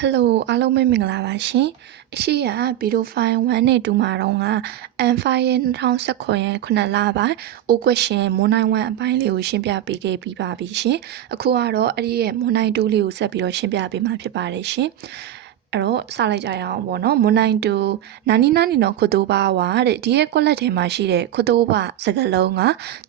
Hello အားလုံးပဲမင်္ဂလာပါရှင်အရှိရဗီဒီယိုဖိုင်1နဲ့2မှာတော့က M5 ရဲ့2019ရဲ့9လပိုင်း O question မွန်နိုင်1အပိုင်းလေးကိုရှင်းပြပေးခဲ့ပြီးပါပြီရှင်အခုကတော့အဲ့ဒီရဲ့မွန်နိုင်2လေးကိုဆက်ပြီးတော့ရှင်းပြပေးမှာဖြစ်ပါတယ်ရှင်အဲ့တော့စလိုက်ကြရအောင်ပေါ့နော်မွန်နိုင်2နာနီနော်ခုတိုးပါဝါတဲ့ဒီရဲ့ကွက်လက်ထဲမှာရှိတဲ့ခုတိုးပါစကားလုံးက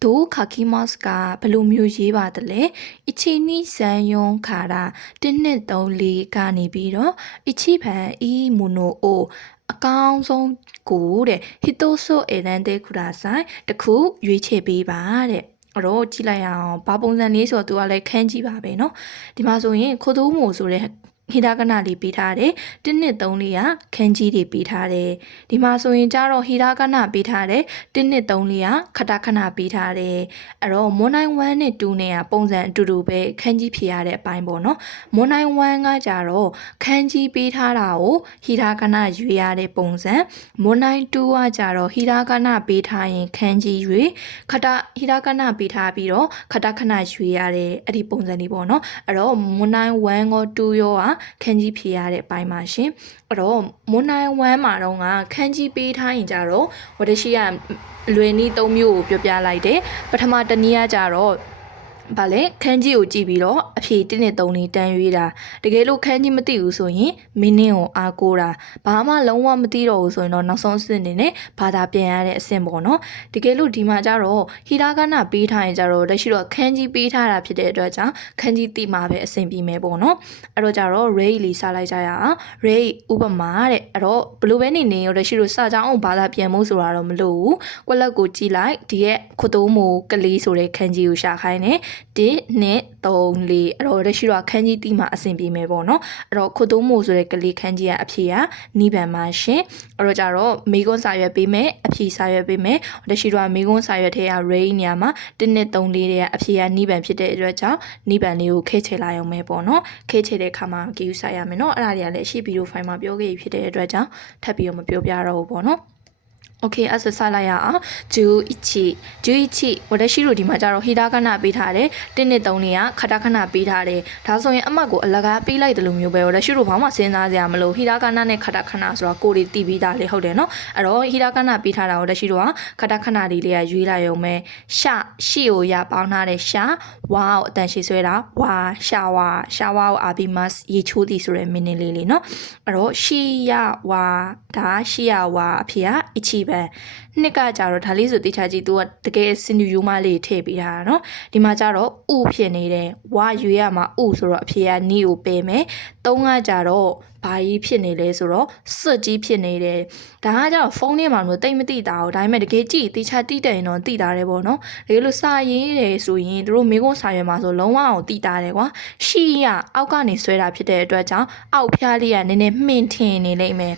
ဒိုခါကီမော့စ်ကဘယ်လိုမျိုးရေးပါတယ်လဲအချီနီဇန်ယွန်ခါတာ1-2-3-4ကနေပြီးတော့အချီဖန်အီမူနိုအိုအကောင်းဆုံးကိုတဲ့ဟီတိုဆိုအေလန်တေခူရာဆိုင်တခုရွေးချယ်ပေးပါတဲ့အဲ့တော့ကြည့်လိုက်ရအောင်ဘာပုံစံလေးဆိုတော့သူကလည်းခန်းကြည့်ပါပဲเนาะဒီမှာဆိုရင်ခိုတိုးမို့ဆိုတဲ့ဟိဒါကနာလေးပေးထားတယ်1-3လေးကခန်းကြီးတွေပေးထားတယ်ဒီမှာဆိုရင်ကျတော့ဟိဒါကနာပေးထားတယ်1-3လေးကခတခဏပေးထားတယ်အဲ့တော့မွန်နိုင်1နဲ့2နဲ့ကပုံစံအတူတူပဲခန်းကြီးဖြေရတဲ့အပိုင်းပေါ့နော်မွန်နိုင်1ကကြတော့ခန်းကြီးပေးထားတာကိုဟိဒါကနာရွေးရတဲ့ပုံစံမွန်နိုင်2ကကြတော့ဟိဒါကနာပေးထားရင်ခန်းကြီးရွေးခတဟိဒါကနာပေးထားပြီးတော့ခတခဏရွေးရတဲ့အဲ့ဒီပုံစံလေးပေါ့နော်အဲ့တော့မွန်နိုင်1ကို2ရောခန်းကြီးဖြေရတဲ့အပိုင်းပါရှင်အဲ့တော့မွန်နိုင်1မှာတော့ကခန်းကြီးပေးထားရင်ကြတော့ဝတရှိကလွယ်နီး3မျိုးကိုပြောပြလိုက်တယ်ပထမတနည်းကကြတော့ဗာလေခန်းကြီးကိုကြည့်ပြီးတော့အဖြေ1-3လေးတန်းရွေးတာတကယ်လို့ခန်းကြီးမသိဘူးဆိုရင်မင်းင်းကိုအားကိုးတာဘာမှလုံးဝမသိတော့ဘူးဆိုရင်တော့နောက်ဆုံးအဆင့်နေနဲ့ဘာသာပြန်ရတဲ့အဆင့်ပေါ့နော်တကယ်လို့ဒီမှာကြတော့ဟီရာကနာပေးထားရင်ကြတော့လက်ရှိတော့ခန်းကြီးပေးထားတာဖြစ်တဲ့အတွက်ကြောင့်ခန်းကြီးတိမှာပဲအဆင်ပြေမယ်ပေါ့နော်အဲ့တော့ကြတော့ ray လေးစလိုက်ကြရအောင် ray ဥပမာတဲ့အဲ့တော့ဘယ်လိုပဲနေရောလက်ရှိတော့စကြအောင်ဘာသာပြန်မှုဆိုတာတော့မလို့ဘူးကွက်လက်ကိုကြည့်လိုက်ဒီရဲ့ခုတိုးမိုကလေးဆိုတဲ့ခန်းကြီးကိုရှာခိုင်းတယ်1-2-3-4အဲ့တော့လက်ရှိတော့ခန်းကြီးတီးမှာအဆင်ပြေမယ်ပေါ့နော်အဲ့တော့ခုတိုးမိုဆိုတဲ့ကလေးခန်းကြီးကအဖြေကနိဗ္ဗာန်မှာရှင်အဲ့တော့ကြတော့မေကွန်းစာရွက်ပေးမယ်အဖြေစာရွက်ပေးမယ်လက်ရှိတော့မေကွန်းစာရွက်ထဲက ray နေရာမှာ1-3-4တွေကအဖြေကနိဗ္ဗာန်ဖြစ်တဲ့အတွက်ကြောင့်နိဗ္ဗာန်လေးကိုခဲချေလိုက်အောင်ပဲပေါ့နော်ခဲချေတဲ့အခါမှာကြည့်ယူဆိုင်ရမယ်နော်အဲ့ဒါတွေကလည်းရှေ့ဗီဒီယိုဖိုင်မှာပြောခဲ့ဖြစ်တဲ့အတွက်ကြောင့်ထပ်ပြီးတော့မပြောပြတော့ဘူးပေါ့နော်Okay အဲ့ဆက်လိုက်ရအောင်11我的ရှိလို့ဒီမှာကြတော့ဟီဒါကနာပေးထားတယ်1-3နေကခတခဏပေးထားတယ်ဒါဆိုရင်အမှတ်ကိုအလကားပေးလိုက်တယ်လို့မျိုးပဲလက်ရှိလို့ဘာမှစဉ်းစားစရာမလိုဟီဒါကနာနဲ့ခတခဏဆိုတော့ကိုယ်တွေတီးပြီးသားလေဟုတ်တယ်နော်အဲ့တော့ဟီဒါကနာပေးထားတာကိုလက်ရှိတော့ခတခဏလေးကရွေးလိုက်ရုံပဲရှကိုရပေါင်းထားတဲ့ရှာဝါကိုအတန်ရှိဆွဲတာဝါရှာဝါကိုအာဘီမတ်ရေချိုးသည်ဆိုတဲ့မင်းလေးနော်အဲ့တော့ရှီရဝါဒါရှီရဝါအဖေကအချီပဲနှစ်ကကြတော့ဒါလေးဆိုတေချာကြည့် तू ကတကယ်စင်တူယိုမလေးထည့်ပေးတာเนาะဒီမှာကြတော့ဥဖြစ်နေတယ်ဝါရွေရမှာဥဆိုတော့အဖေကနီကိုပယ်မယ်သုံးကကြတော့ဘာကြီးဖြစ်နေလဲဆိုတော့စွတ်ကြီးဖြစ်နေတယ်ဒါကကြတော့ဖုန်းထဲမှာမျိုးတိတ်မသိတာဒါပေမဲ့တကယ်ကြည့်တေချာတိတယ်တော့သိတာတယ်ပေါ့နော်တကယ်လို့စာရေးတယ်ဆိုရင်တို့မိကုန်းစာရွက်မှာဆိုလုံးဝအောင်သိတာတယ်ကွာရှီရအောက်ကနေဆွဲတာဖြစ်တဲ့အတွက်ကြောင့်အောက်ဖျားလေးကနည်းနည်းမှင်ထင်နေလိမ့်မယ်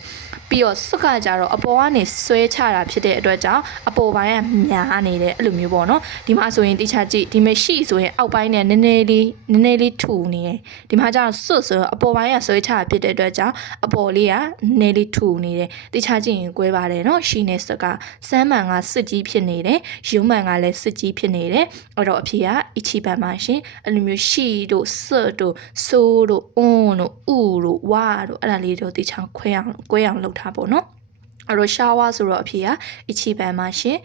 ပြီးတော့စွတ်ကကြတော့အပေါ်ကနေဆွဲချတာဖြစ်တဲ့အတွက်ကြောင့်အပေါ်ပိုင်းကများနေတယ်အဲ့လိုမျိုးပေါ့နော်ဒီမှာဆိုရင်တေချာကြည့်ဒီမဲ့ရှီဆိုရင်အောက်ပိုင်းနဲ့နည်းနည်းလေးထူနေတယ်ဒီမှာကျတော့စွတ်ဆိုတော့အပေါ်ပိုင်းကဆွဲချတာဖြစ်တဲ့အတွက်ကြောင့်အပေါ်လေးကနည်းလေးထူနေတယ်တေချာကြည့်ရင်ကွဲပါတယ်နော်ရှီနဲ့စကစမ်းမှန်ကစစ်ကြီးဖြစ်နေတယ်ရုံးမှန်ကလည်းစစ်ကြီးဖြစ်နေတယ်အဲ့တော့အဖေကအချီပန်ပါရှင်အဲ့လိုမျိုးရှီတို့စွတ်တို့ဆိုးတို့အွန်းတို့ဥတို့ဝါတို့အဲ့ဒါလေးတို့တေချာကွဲအောင်လုပ်ထားပေါ့နော်အဲ့တော့ရှာဝါဆိုတော့အဖေကအချီပန်ပါရှင်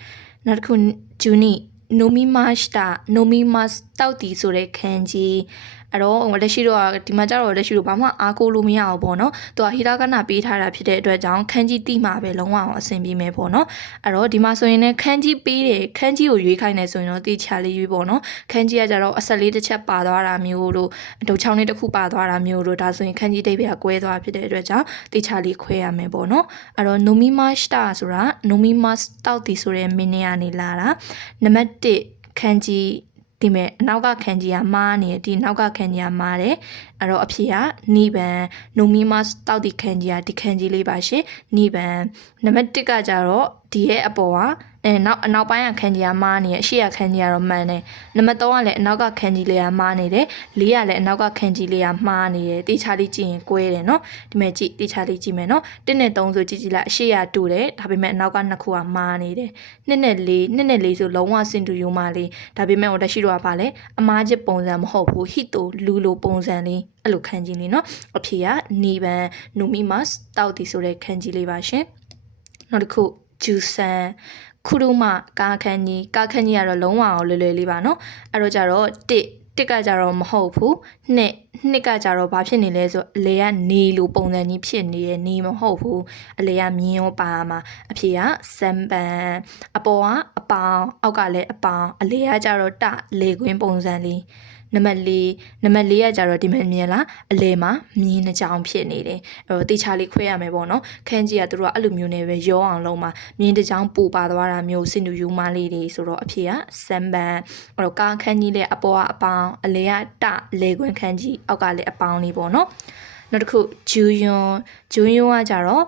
နောက်တစ်ခုဂျူနီနိုမီမတ်တောက်တီဆိုတဲ့ခန်းကြီးအဲ့တော့လက်ရှိတော့ဒီမှာကျတော့လက်ရှိတော့ဘာမှအားကိုးလို့မရအောင်ပေါ့နော်သူကဟီရာကနာပေးထားတာဖြစ်တဲ့အတွက်ကြောင့်ခန်းကြီးတိမှာပဲလုံးဝအောင်အဆင်ပြေမယ်ပေါ့နော်အဲ့တော့ဒီမှာဆိုရင်လည်းခန်းကြီးပေးတယ်ခန်းကြီးကိုရွေးခိုင်းနေဆိုရင်တော့တေချာလေးရွေးပေါ့နော်ခန်းကြီးကကြတော့အဆက်လေးတစ်ချက်ပါသွားတာမျိုးတို့ဒုတ်ချောင်းလေးတစ်ခုပါသွားတာမျိုးတို့ဒါဆိုရင်ခန်းကြီးတိတ်ပြကွဲသွားဖြစ်တဲ့အတွက်ကြောင့်တေချာလေးခွဲရမယ်ပေါ့နော်အဲ့တော့နိုမီမတ်ဆိုတာနိုမီမတ်တောက်တီဆိုတဲ့မင်းနဲ့ကနေလာတာနံပါတ်1ခန်းကြီးဒီမဲ့အနောက်ကခန်းကြီးကမားနေဒီနောက်ကခန်းကြီးကမားတယ်အဲ့တော့အဖေကနိဗ္ဗာန်နိုမီမတ်တောက်တီခန်းကြီးကဒီခန်းကြီးလေးပါရှင်နိဗ္ဗာန်နံပါတ်1ကကြတော့ ဒီရဲ့အပေါ်ကနောက်အနောက်ပိုင်းကခန်းကြီးကမားနေရဲ့အရှိကခန်းကြီးကတော့မှန်တယ်နံပါတ်3ကလည်းအနောက်ကခန်းကြီးလေးကမားနေတယ်4ကလည်းအနောက်ကခန်းကြီးလေးကမှားနေတယ်တေချာလေးကြည့်ရင်ကွဲတယ်နော်ဒီမဲ့ကြည့်တေချာလေးကြည့်မယ်နော်1နဲ့3ဆိုကြည့်ကြည့်လိုက်အရှိကတူတယ်ဒါပေမဲ့အနောက်က2ခုကမားနေတယ်2နဲ့4ဆိုလုံးဝစင်တူယူမလေးဒါပေမဲ့ဟိုတက်ရှိတော့ကပါလေအမားချစ်ပုံစံမဟုတ်ဘူးဟစ်တိုလူလိုပုံစံလေးအဲ့လိုခန်းကြီးလေးနော်အဖြေကနီဘန်နူမီမတ်တောက်တီဆိုတဲ့ခန်းကြီးလေးပါရှင်နောက်တစ်ခုဂျူဆန်ခုရုမကာခန်းကြီးကတော့လုံးဝအောင်လွယ်လွယ်လေးပါနော်အဲ့တော့ကြတော့တစ်ကကြတော့မဟုတ်ဘူးနှစ်ကကြတော့ဘာဖြစ်နေလဲဆိုအလေကနေလိုပုံစံကြီးဖြစ်နေရဲ့နေမဟုတ်ဘူးအလေကမြင်းရောပါမှာအဖြေကစမ်ပန်အပေါ်ကအပေါင်းအောက်ကလည်းအပေါင်းအလေကကြတော့တလေခွင်းပုံစံလေးနံပါတ်4ကကြတော့ဒီမှာမြင်လားအလဲမှာမြင်းနှကြောင်ဖြစ်နေတယ်အဲ့တော့တေချာလေးခွဲရမယ်ပေါ့နော်ခန်းကြီးကသူတို့ကအဲ့လိုမျိုးနဲ့ပဲရောအောင်လုံးမှာမြင်းတစ်ကြောင်ပူပါသွားတာမျိုးစင်တူယူမလေးတွေဆိုတော့အဖြေကစမ်ပန်အဲ့တော့ကားခန်းကြီးလည်းအပေါ်ကအပေါင်းအလဲကတလေခွင်းခန်းကြီးအောက်ကလည်းအပေါင်းလေးပေါ့နော်နောက်တစ်ခုဂျူယွန်ကကြတော့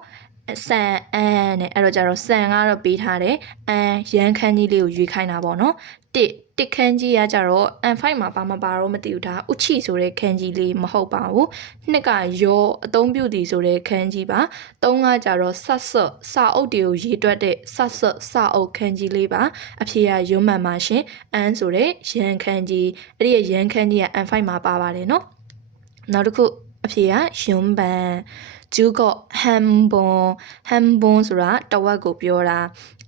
ဆန်အန်နဲ့အဲ့တော့ကြတော့ဆန်ကတော့ပေးထားတယ်အန်ရန်ခန်းကြီးလေးကိုရွေးခိုင်းတာပေါ့နော်တစ်ခန်းကြီးကကြတော့ N5 မှာပါမပါတော့မသိဘူးဒါဥချီဆိုတဲ့ခန်းကြီးလေးမဟုတ်ပါဘူးနှစ်ကရောအသုံးပြုသည်ဆိုတဲ့ခန်းကြီးပါ3ကကြတော့ဆတ်စာအုပ်တွေကိုရေးတွက်တဲ့ဆတ်စာအုပ်ခန်းကြီးလေးပါအဖြေကရုံးမှန်ပါရှင်အန်ဆိုတဲ့ရန်ခန်းကြီးအဲ့ဒီရန်ခန်းကြီးက N5 မှာပါပါတယ်နော်နောက်တစ်ခုအဖြေကရုံးပန်ဂျူကဟမ်ဘွန်ဆိုတာတဝက်ကိုပြောတာ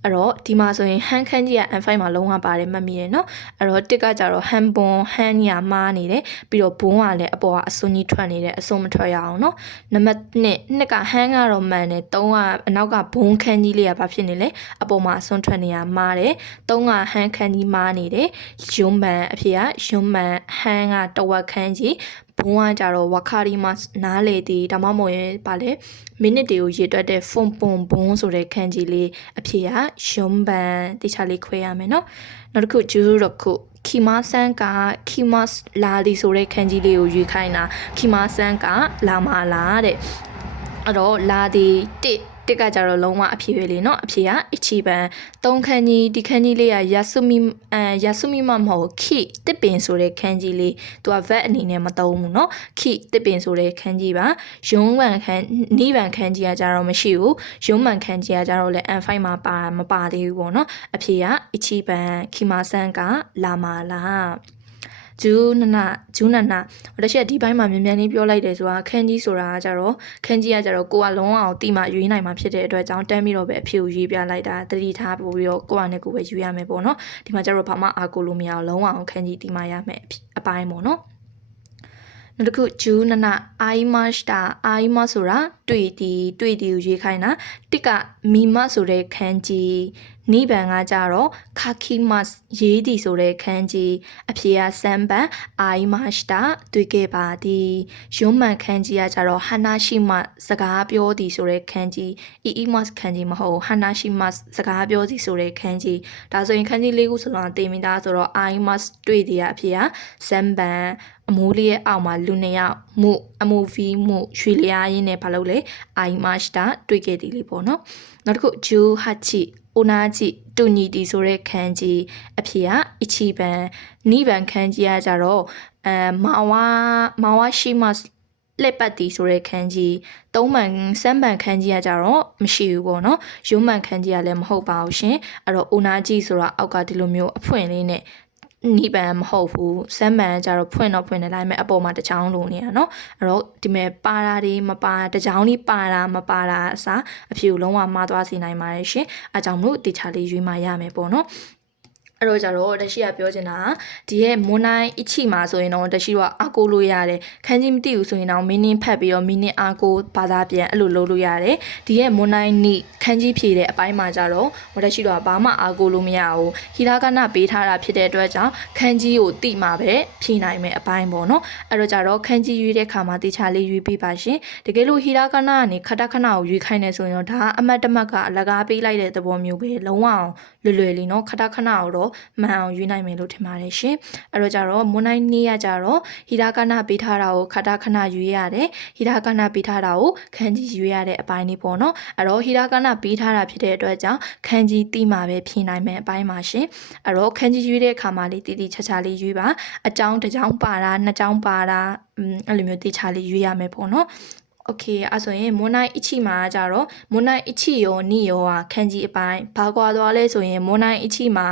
အဲ့တော့ဒီမှာဆိုရင်ဟန်ခန်းကြီးက N5 မှာလုံးဝပါတယ်မှတ်မိရယ်နော်အဲ့တော့တစ်ကကြတော့ဟမ်ဘွန်ဟန်ကြီးကမားနေတယ်ပြီးတော့ဘွန်ကလည်းအပေါ်ကအစွန်းကြီးထွက်နေတယ်အစွန်းမထွက်ရအောင်နော်နံပါတ်2ကဟန်ကတော့မှန်တယ်3ကအနောက်ကဘွန်ခန်းကြီးလေးကဘာဖြစ်နေလဲအပေါ်မှာအစွန်းထွက်နေရမားတယ်3ကဟန်ခန်းကြီးမားနေတယ်ရုံးပန်အဖြစ်ကရုံးပန်ဟန်ကတဝက်ခန်းကြီးဘုံကကြတော့ဝါခါရီမှာနားလေသည်ဒါမှမဟုတ်ရင်ဗာလေမိနစ်တွေကိုရေတွက်တဲ့ဖုန်ပွန်ဘုံဆိုတဲ့ခန်းကြီးလေးအဖြစ်ကရုံးပန်တိချာလေးခွဲရမယ်နော်နောက်တစ်ခုဂျူရခုခီမာဆန်ကခီမတ်လာလီဆိုတဲ့ခန်းကြီးလေးကိုရွေးခိုင်းတာခီမာဆန်ကလာမလာတဲ့အဲ့တော့လာသည်တစ်ကကြတော့လုံးဝအဖြေပဲလေနော်အဖြေကအချီပန်3ခန်းကြီးဒီခန်းကြီးလေးကယာဆုမီမမဟုတ်ခိတစ်ပင်ဆိုတဲ့ခန်းကြီးလေးသူက vet အနေနဲ့မသုံးဘူးနော်ခိတစ်ပင်ဆိုတဲ့ခန်းကြီးပါရုံးပန်ခန်းနိဗန်ခန်းကြီးကကြတော့မရှိဘူးရုံးပန်ခန်းကြီးကကြတော့လေ N5 မှာမပါသေးဘူးပေါ့နော်အဖြေကအချီပန်ခိမာဆန်ကလာမာလာဂျူနနာတရှိဒီဘိုင်းမှာမြန်မြန်လေးပြောလိုက်တယ်ဆိုတာခန်းကြီးဆိုတာကကြတော့ခန်းကြီးကကြတော့ကိုကလုံးအောင်တီမှရွေးနိုင်မှာဖြစ်တဲ့အတွက်ကြောင့်တန်းပြီးတော့ပဲအဖြေကိုရွေးပြလိုက်တာတတိထားပို့ပြီးတော့ကိုကနဲ့ကိုပဲယူရမယ်ပေါ့နော်ဒီမှာကြတော့ဘာမှအာကိုလို့မရအောင်လုံးအောင်ခန်းကြီးတီမှရမယ်အပိုင်းပေါ့နော်နောက်တစ်ခုဂျူနနာအိုင်မတ်ဆိုတာတွေ့တီကိုရွေးခိုင်းတာတစ်ကမီမဆိုတဲ့ခန်းကြီးနိဗ္ဗာန်ကကြတော့ခါခီမတ်ရေးသည်ဆိုတဲ့ခန်းကြီးအဖြေကစမ်ပန်အိုင်မတ်တွေ့ခဲ့ပါသည်ရုံးမှန်ခန်းကြီးကကြတော့ဟနာရှိမစကားပြောသည်ဆိုတဲ့ခန်းကြီးအီမတ်ခန်းကြီးမဟုတ်ဟနာရှိမစကားပြောသည်ဆိုတဲ့ခန်းကြီးဒါဆိုရင်ခန်းကြီး၄ခုစလုံးတင်မိသားဆိုတော့အိုင်မတ်တွေ့သည်အဖြေကစမ်ပန်အမိုးလေးရဲ့အောက်မှာလူနှစ်ယောက်မှုအမိုဗီမှုရွှေလျားရင်းနဲ့ဘာလို့လဲအိုင်မတ်တွေ့ခဲ့သည်လေးပေါ့နော်နောက်တစ်ခုဂျူဟတ်ချီအိုနာချီတူညီတီဆိုတဲ့ခန်းကြီးအဖြေကအချီပန်နိဗန်ခန်းကြီးကကြတော့မာဝါရှိမလက်ပတ်တီဆိုတဲ့ခန်းကြီးစမ်းပန်ခန်းကြီးကကြတော့မရှိဘူးပေါ့နော်ရုံးမှန်ခန်းကြီးကလည်းမဟုတ်ပါဘူးရှင်အဲ့တော့အိုနာချီဆိုတာအောက်ကဒီလိုမျိုးအဖွင့်လေးနဲ့နိဗ္ဗာန်မဟုတ်ဘူးစမ်းပန်ကြတော့ဖွင့်နေလိုက်မယ်အပေါ်မှာတချောင်းလိုနေရနော်အဲ့တော့ဒီမဲ့ပါတာတွေမပါတချောင်းလေးပါတာမပါတာအစားအဖြူလုံးဝမှားသွားစေနိုင်ပါတယ်ရှင်အဲကြောင့်မလို့တေချာလေးရွေးမှရမယ်ပေါ့နော်အဲ့တော့ကြတော့တရှိကပြောချင်တာဒီရဲ့မွန်နိုင်အချီမှာဆိုရင်တော့တရှိတော့အာကိုလို့ရတယ်ခန်းကြီးမသိဘူးဆိုရင်တော့မင်းင်းဖတ်ပြီးတော့မင်းင်းအာကိုဘာသာပြန်အဲ့လိုလုပ်လို့ရတယ်ဒီရဲ့မွန်နိုင်နိခန်းကြီးဖြည့်တဲ့အပိုင်းမှာကြတော့တရှိတော့ဘာမှအာကိုလို့မရဘူးဟီရာကနာပေးထားတာဖြစ်တဲ့အတွက်ကြောင့်ခန်းကြီးကိုတိမှပဲဖြည့်နိုင်မယ်အပိုင်းပေါ့နော်အဲ့တော့ကြတော့ခန်းကြီးရွေးတဲ့ခါမှာတေချာလေးရွေးပေးပါရှင်တကယ်လို့ဟီရာကနာကနေခတခဏကိုရွေးခိုင်းနေဆိုရင်တော့ဒါအမတ်တမတ်ကအလကားပေးလိုက်တဲ့သဘောမျိုးပဲလုံးဝလွယ်လီနော်ခတခဏကိုတော့ တော့မှန်အောင်ရွေးနိုင်မယ်လို့ထင်ပါတယ်ရှင်အဲ့တော့ကြတော့မွန်နိုင်နေ့ရကြတော့ဟီရာကနာပေးထားတာကိုခတာခဏရွေးရတယ်ဟီရာကနာပေးထားတာကိုခန်းကြီးရွေးရတဲ့အပိုင်းလေးပေါ့နော်အဲ့တော့ဟီရာကနာပေးထားတာဖြစ်တဲ့အတွက်ကြောင့်ခန်းကြီးတိမှာပဲဖြေနိုင်မယ်အပိုင်းပါရှင်အဲ့တော့ခန်းကြီးရွေးတဲ့အခါမှာလေးတည်တည်ချာချာလေးရွေးပါအကြောင်းတစ်ကြောင်းပါတာနှစ်ကြောင်းပါတာအဲ့လိုမျိုးတေချာလေးရွေးရမယ်ပေါ့နော်โอเคအဲ့ဆိုရင်မွန်နိုင်အချီမှာကြတော့မွန်နိုင်အချီရောနီရောဟာခန်းကြီးအပိုင်းဘာကွာသွားလဲဆိုရင်မွန်နိုင်အချီမှာ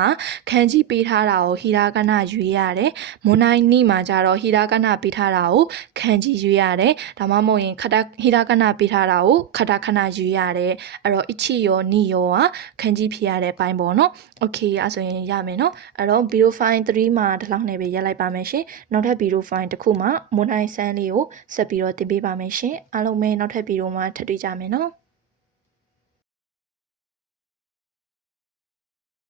ခန်းကြီးပေးထားတာကိုဟီရာကနာရွေးရတယ်မွန်နိုင်နီမှာကြတော့ဟီရာကနာပေးထားတာကိုခန်းကြီးရွေးရတယ်ဒါမှမဟုတ်ရင်ခတာဟီရာကနာပေးထားတာကိုခတာခဏရွေးရတယ်အဲ့တော့အချီရောနီရောဟာခန်းကြီးဖြေရတဲ့အပိုင်းပေါ့နော်โอเคအဲ့ဆိုရင်ရမယ်နော်အဲ့တော့ video file 3မှာဒီလောက်နဲ့ပဲရက်လိုက်ပါမယ်ရှင်နောက်ထပ် video file တစ်ခုမှာမွန်နိုင်ဆန်းလေးကိုဆက်ပြီးတော့တင်ပေးပါမယ်ရှင်အားလုံးပဲနောက်ထပ်ဗီဒီယိုမှာထပ်တွေ့ကြမယ်နော်